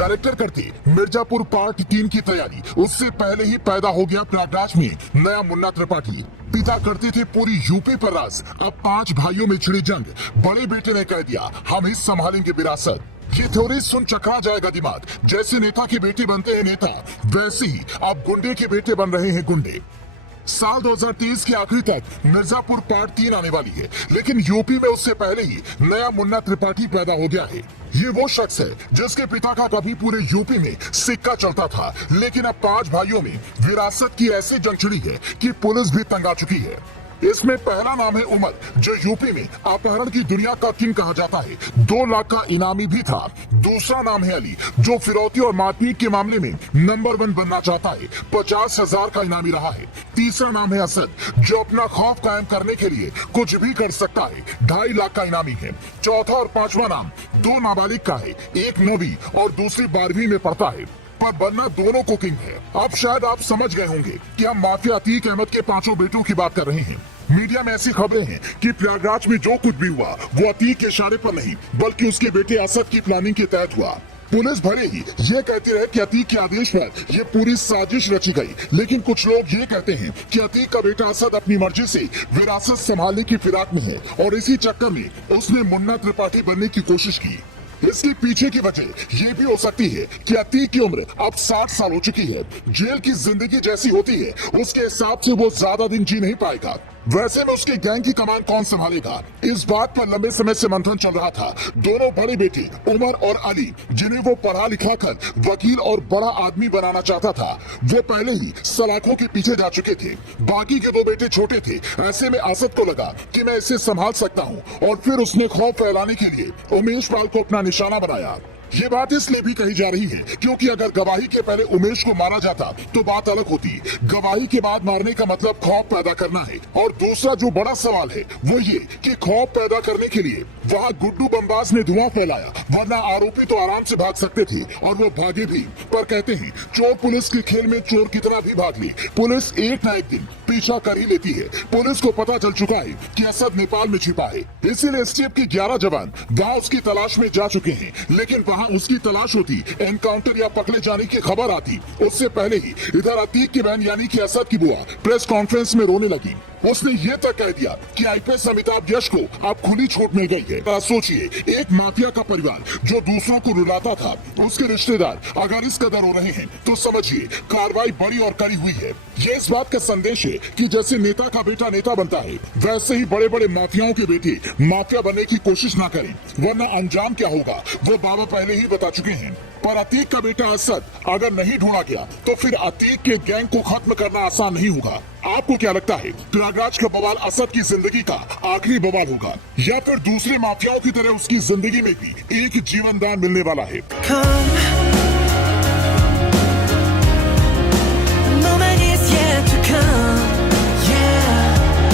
Director करते Mirzapur part 3 की तैयारी, उससे पहले ही पैदा हो गया प्रयागराज में नया मुन्ना त्रिपाठी। पिता करते थे पूरी यूपी पर राज, अब 5 भाइयों में छिड़ी जंग, बड़े बेटे ने कह दिया हम ही संभालेंगे विरासत। ये थ्योरी सुन चकरा जाएगा दिमाग, जैसे नेता के बेटे बनते हैं नेता, वैसे ही अब गुंडे के बेटे बन रहे हैं गुंडे। साल 2023 के आखिरी तक मिर्जापुर पार्ट 3 आने वाली है, लेकिन यूपी में उससे पहले ही नया मुन्ना त्रिपाठी पैदा हो गया है। ये वो शख्स है जिसके पिता का कभी पूरे यूपी में सिक्का चलता था, लेकिन अब 5 भाइयों में विरासत की ऐसी जंग छिड़ी है कि पुलिस भी तंग आ चुकी है। इसमें पहला नाम है उमर, जो यूपी में अपहरण की दुनिया का किंग कहा जाता है, 2 लाख का इनामी भी था। दूसरा नाम है अली, जो फिरौती और मारपीट के मामले में नंबर 1 बनना चाहता है, 50,000 का इनामी रहा है। तीसरा नाम है असद, जो अपना खौफ कायम करने के लिए कुछ भी कर सकता है, 2.5 लाख का इनामी है। चौथा और पांचवा नाम 2 नाबालिग का है, एक 9वीं और दूसरी 12वीं में पढ़ता है, पर बनना दोनों को किंग है। अब शायद आप समझ गए होंगे कि हम माफिया अतीक अहमद के 5 बेटों की बात कर रहे हैं। मीडिया में ऐसी खबरें हैं कि प्रयागराज में जो कुछ भी हुआ वो अतीक के इशारे पर नहीं, बल्कि उसके बेटे असद की प्लानिंग के तहत हुआ। पुलिस भले ही ये कहती रहे कि अतीक के आदेश पर ये पूरी साजिश रची गई, लेकिन कुछ लोग ये कहते हैं कि अतीक का बेटा असद अपनी मर्जी से विरासत संभालने की फिराक में है और इसी चक्कर में उसने मुन्ना त्रिपाठी बनने की कोशिश की। इसके पीछे की वजह ये भी हो सकती है कि अतीक की उम्र अब 60 साल हो चुकी है। जेल की जिंदगी जैसी होती है, उसके हिसाब से वो ज्यादा दिन जी नहीं पाएगा। वैसे में उसके गैंग की कमान कौन संभालेगा, इस बात पर लंबे समय से मंथन चल रहा था। दोनों बड़े बेटे उमर और अली, जिन्हें वो पढ़ा लिखा कर वकील और बड़ा आदमी बनाना चाहता था, वो पहले ही सलाखों के पीछे जा चुके थे। बाकी के 2 बेटे छोटे थे। ऐसे में असद को लगा कि मैं इसे संभाल सकता हूँ, और फिर उसने खौफ फैलाने के लिए उमेश पाल को अपना निशाना बनाया। ये बात इसलिए भी कही जा रही है क्योंकि अगर गवाही के पहले उमेश को मारा जाता तो बात अलग होती। गवाही के बाद मारने का मतलब खौफ पैदा करना है। और दूसरा जो बड़ा सवाल है वो ये कि खौफ पैदा करने के लिए वहाँ गुड्डू बमबाज ने धुआं फैलाया, वरना आरोपी तो आराम से भाग सकते थे, और वो भागे भी। पर कहते हैं चोर पुलिस के खेल में चोर कितना भी भाग ले, पुलिस एक न एक दिन पीछा कर ही लेती है। पुलिस को पता चल चुका है कि असद नेपाल में छिपा है, इसीलिए एसटीएफ के 11 जवान वहाँ उसकी तलाश में जा चुके हैं। लेकिन वहाँ उसकी तलाश होती, एनकाउंटर या पकड़े जाने की खबर आती, उससे पहले ही इधर अतीक की बहन यानी कि असद की बुआ प्रेस कॉन्फ्रेंस में रोने लगी। उसने ये तक कह दिया कि आईपीएस अमिताभ यश को अब खुली छूट मिल गई है। सोचिए, एक माफिया का परिवार जो दूसरों को रुलाता था, उसके रिश्तेदार अगर इस कदर हो रहे हैं तो समझिए कार्रवाई बड़ी और कड़ी हुई है। ये इस बात का संदेश है कि जैसे नेता का बेटा नेता बनता है, वैसे ही बड़े बड़े माफियाओं के बेटे माफिया बनने की कोशिश ना करें, वरना अंजाम क्या होगा वो बाबा पहले ही बता चुके हैं। पर अतीक का बेटा असद अगर नहीं ढूंढा गया तो फिर अतीक के गैंग को खत्म करना आसान नहीं होगा। आपको क्या लगता है, प्रयागराज का बवाल असद की जिंदगी का आखिरी बवाल होगा, या फिर दूसरे माफियाओं की तरह उसकी जिंदगी में भी एक जीवन दान मिलने वाला है?